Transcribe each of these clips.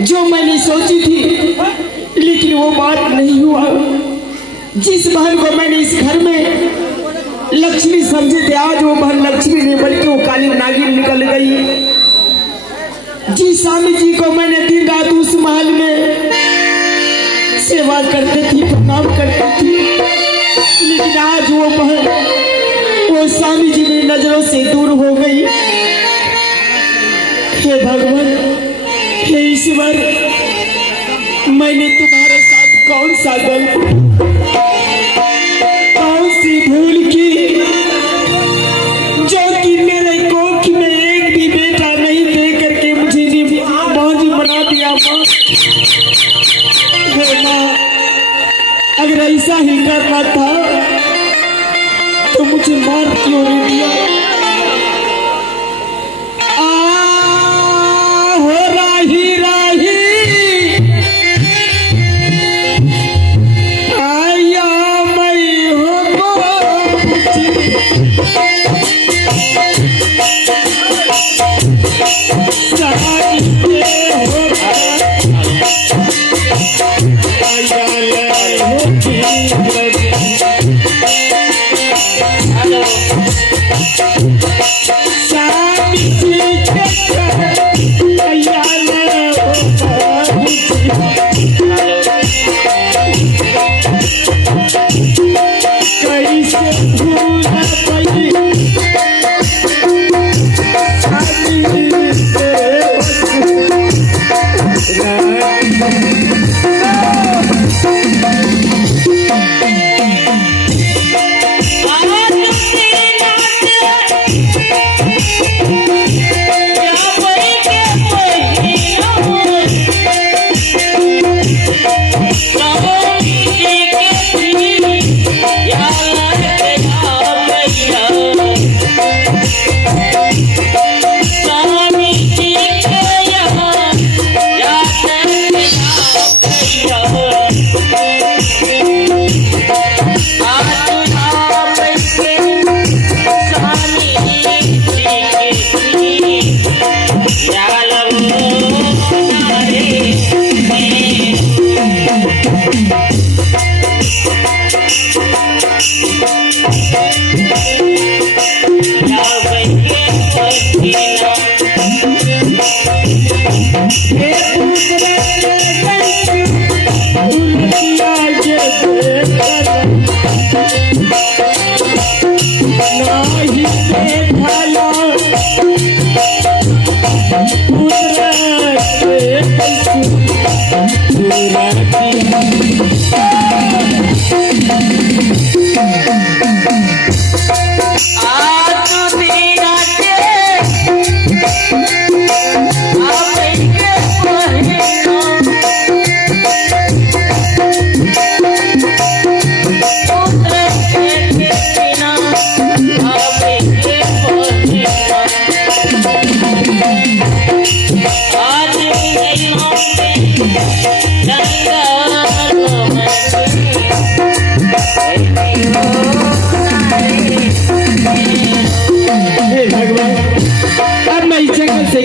जो मैंने सोची थी, लेकिन वो बात नहीं हुआ। जिस बहन को मैंने इस घर में लक्ष्मी समझे थे, आज वो बहन लक्ष्मी नहीं बल्कि वो काली नागिन निकल गई। जिस स्वामी जी को मैंने दिन रात उस महल में सेवा करती थी, प्रणाम करती थी, लेकिन आज वो बहन वो स्वामी जी मेरी नजरों से दूर हो गई। हे भगवान, हे ईश्वर, मैंने तुम्हारे साथ कौन सा गलत, कौन सी भूल की, जो कि मेरे कोख में एक भी बेटा नहीं दे करके मुझे बांझ बना दिया। माँ, हे माँ, अगर ऐसा ही करना था तो मुझे मार क्यों नहीं दिया?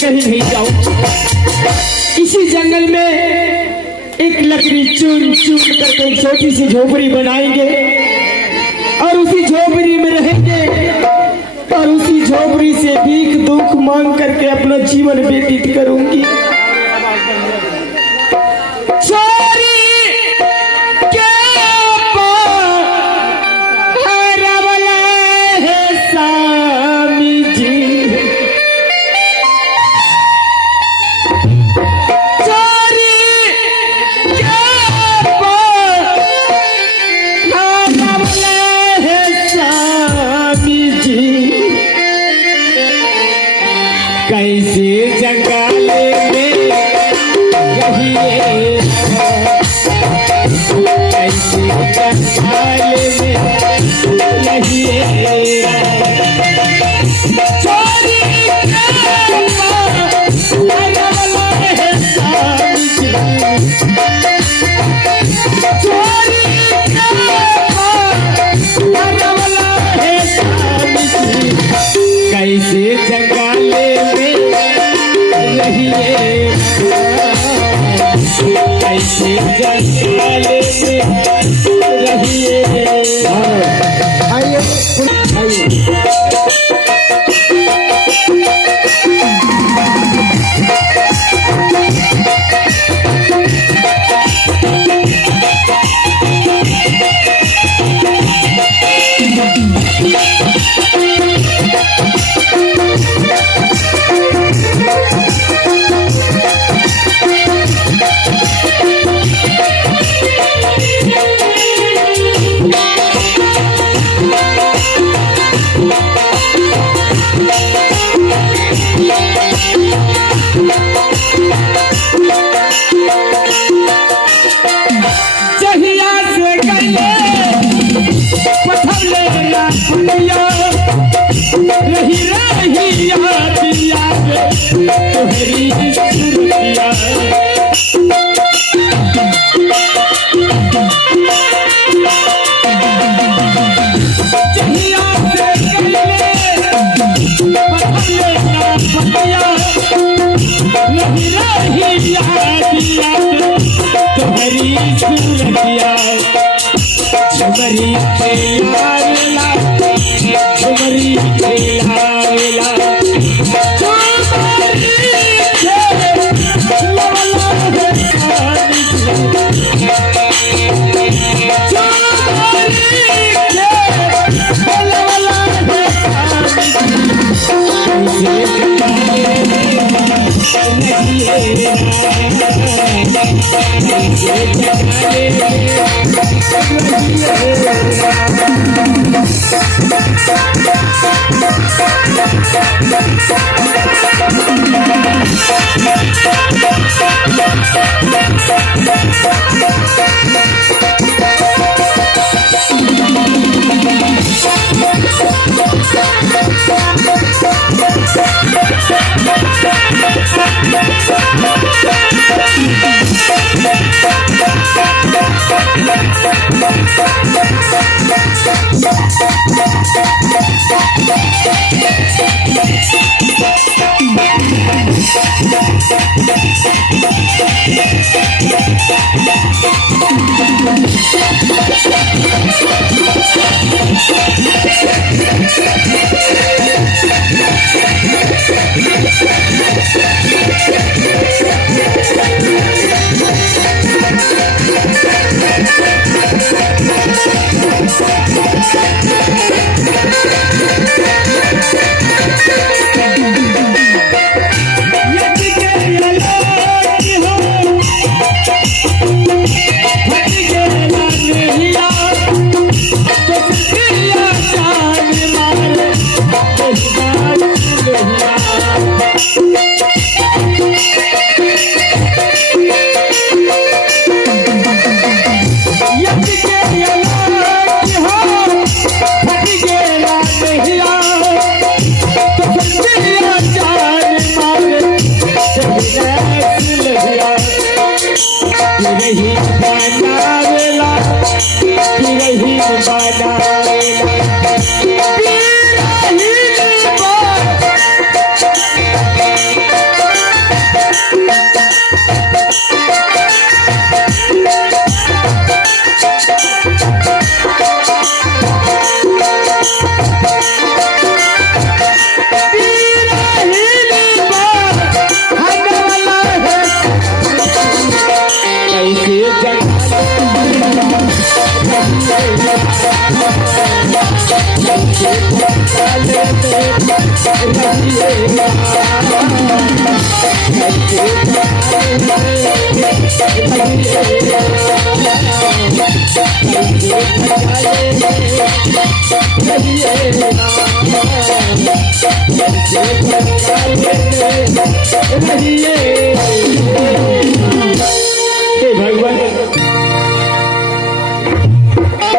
कहीं नहीं जाऊं। इसी जंगल में एक लकड़ी चुन चुन करके एक छोटी सी झोपड़ी बनाएंगे और उसी झोपड़ी में रहेंगे और उसी झोपड़ी से भीख दुख मांग करके अपना जीवन व्यतीत करूंगी। कैसे जंगल जंगल में रहिए। आइए आइए। झुमरी खेलावेला झुमरी खेलावेला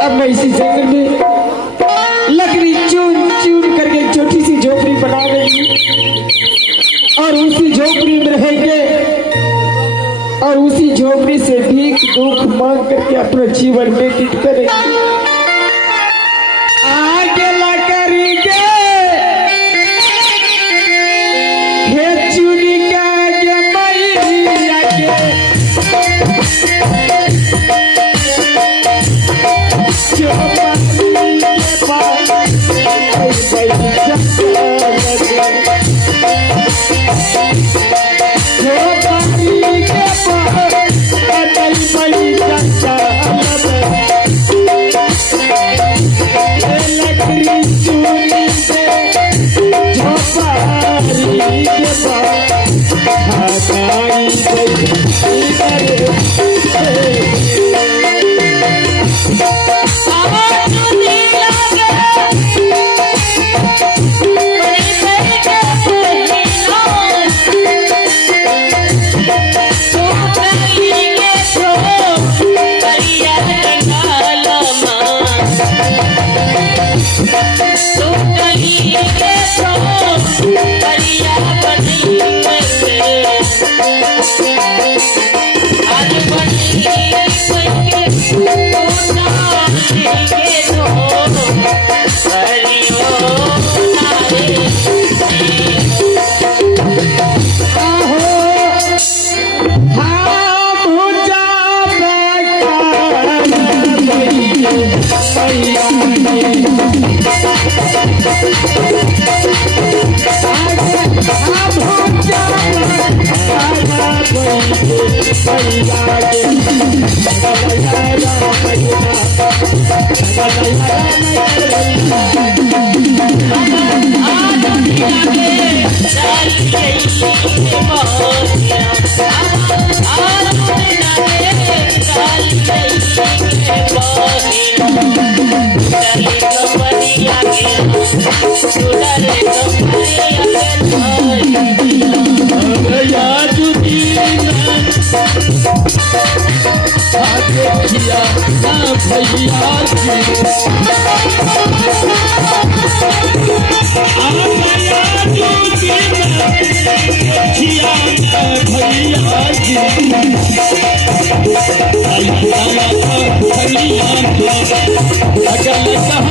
अब मैं इसी जंगल में लकड़ी चुन चुन करके छोटी सी झोपड़ी बना देंगी और उसी झोपड़ी में रहेंगे और उसी झोपड़ी से भीख दुख मांग करके अपना जीवन व्यतीत करेंगे। आगे ला करेंगे हे चुनी का मैया के भैया